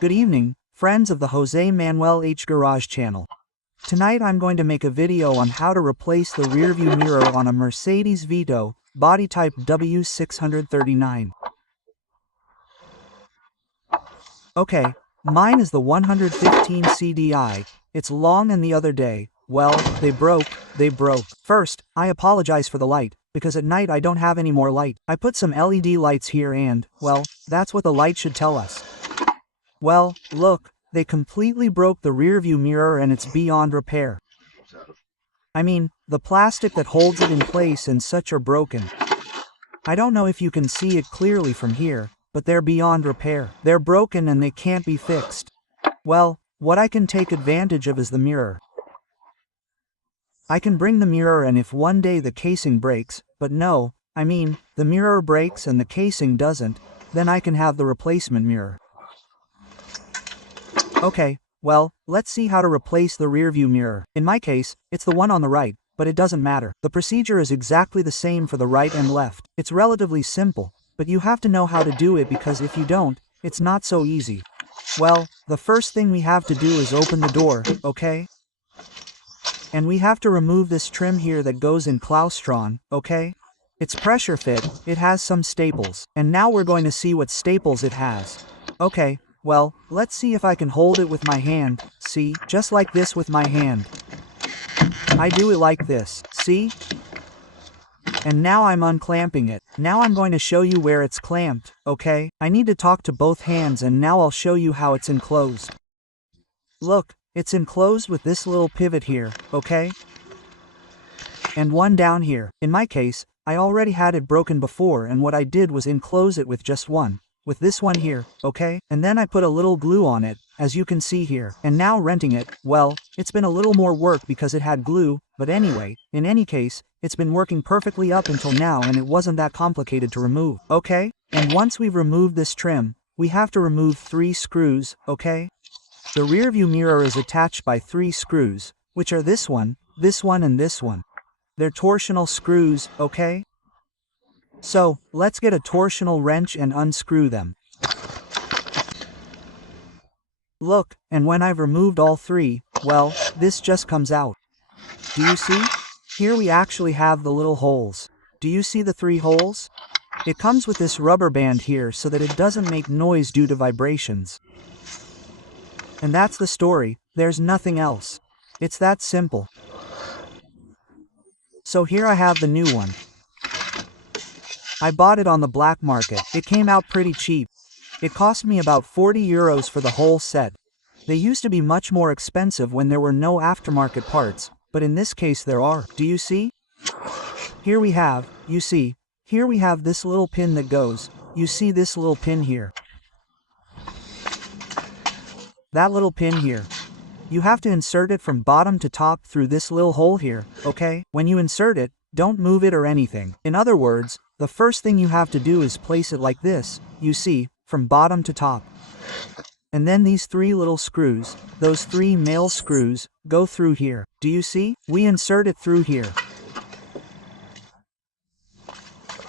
Good evening, friends of the Jose Manuel H. Garage channel. Tonight I'm going to make a video on how to replace the rearview mirror on a Mercedes VITO, body type W639. Okay, mine is the 115 CDI, it's long and the other day, well, they broke. First, I apologize for the light, because at night I don't have any more light. I put some LED lights here and, well, that's what the light should tell us. Well, look, they completely broke the rearview mirror and it's beyond repair. I mean, the plastic that holds it in place and such are broken. I don't know if you can see it clearly from here, but they're beyond repair. They're broken and they can't be fixed. Well, what I can take advantage of is the mirror. I can bring the mirror and if one day the casing breaks, but no, I mean, the mirror breaks and the casing doesn't, then I can have the replacement mirror. Okay, well, let's see how to replace the rearview mirror. In my case, it's the one on the right, but it doesn't matter. The procedure is exactly the same for the right and left. It's relatively simple, but you have to know how to do it because if you don't, it's not so easy. Well, the first thing we have to do is open the door, okay? And we have to remove this trim here that goes in Claustron, okay? It's pressure fit, it has some staples, and now we're going to see what staples it has. Okay. Well, let's see if I can hold it with my hand, see, just like this with my hand. I do it like this, see? And now I'm unclamping it. Now I'm going to show you where it's clamped, okay? I need to talk to both hands and now I'll show you how it's enclosed. Look, it's enclosed with this little pivot here, okay? And one down here. In my case, I already had it broken before and what I did was enclose it with just one. With this one here, okay? And then I put a little glue on it, as you can see here. And now renting it, well, it's been a little more work because it had glue, but anyway, in any case, it's been working perfectly up until now and it wasn't that complicated to remove, okay? And once we've removed this trim, we have to remove 3 screws, okay? The rearview mirror is attached by 3 screws, which are this one, and this one. They're torsional screws, okay? So, let's get a torsional wrench and unscrew them. Look, and when I've removed all 3, well, this just comes out. Do you see? Here we actually have the little holes. Do you see the 3 holes? It comes with this rubber band here so that it doesn't make noise due to vibrations. And that's the story, there's nothing else. It's that simple. So here I have the new one. I bought it on the black market. It came out pretty cheap. It cost me about 40 euros for the whole set. They used to be much more expensive when there were no aftermarket parts, but in this case there are. Do you see? Here we have, you see, here we have this little pin that goes, you see this little pin here. That little pin here. You have to insert it from bottom to top through this little hole here, okay? When you insert it, don't move it or anything. In other words, the first thing you have to do is place it like this, you see, from bottom to top. And then these 3 little screws, those 3 male screws, go through here. Do you see? We insert it through here.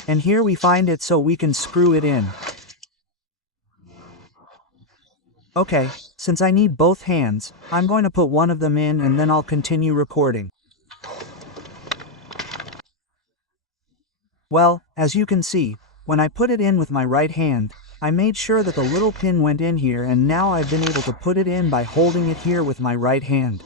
And here we find it so we can screw it in. Okay, since I need both hands, I'm going to put one of them in and then I'll continue recording. Well, as you can see, when I put it in with my right hand, I made sure that the little pin went in here and now I've been able to put it in by holding it here with my right hand.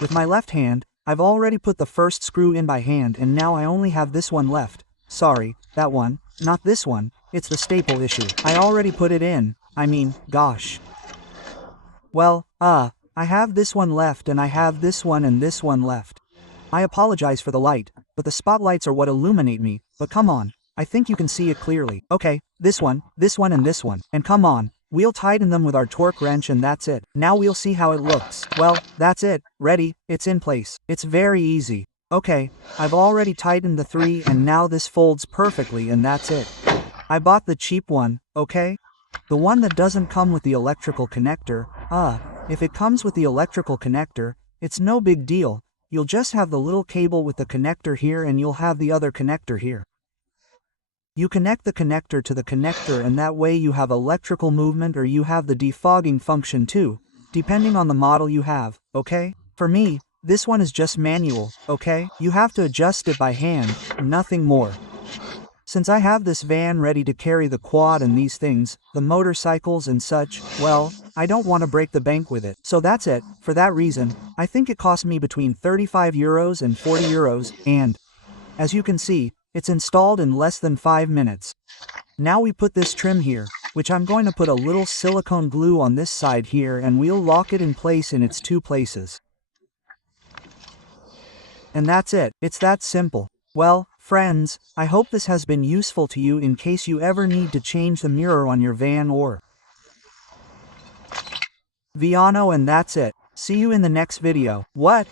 With my left hand, I've already put the first screw in by hand and now I only have this one left. Sorry, that one, not this one, it's the staple issue. I already put it in, I mean, gosh. Well, I have this one left and I have this one and this one left. I apologize for the light, but the spotlights are what illuminate me, but come on, I think you can see it clearly. Okay, this one, and this one, and come on, we'll tighten them with our torque wrench and that's it. Now we'll see how it looks. Well, that's it, ready, it's in place. It's very easy. Okay, I've already tightened the 3 and now this folds perfectly and that's it. I bought the cheap one, okay? The one that doesn't come with the electrical connector. If it comes with the electrical connector, it's no big deal. You'll just have the little cable with the connector here and you'll have the other connector here. You connect the connector to the connector, and that way you have electrical movement, or you have the defogging function too, depending on the model you have, okay? For me, this one is just manual, okay? You have to adjust it by hand, nothing more. Since I have this van ready to carry the quad and these things, the motorcycles and such, well, I don't want to break the bank with it. So that's it. For that reason, I think it cost me between 35 euros and 40 euros, and as you can see, it's installed in less than 5 minutes. Now we put this trim here, which I'm going to put a little silicone glue on this side here, and we'll lock it in place in its 2 places. And that's it. It's that simple. Well, friends, I hope this has been useful to you in case you ever need to change the mirror on your van or Viano, and that's it. See you in the next video. What?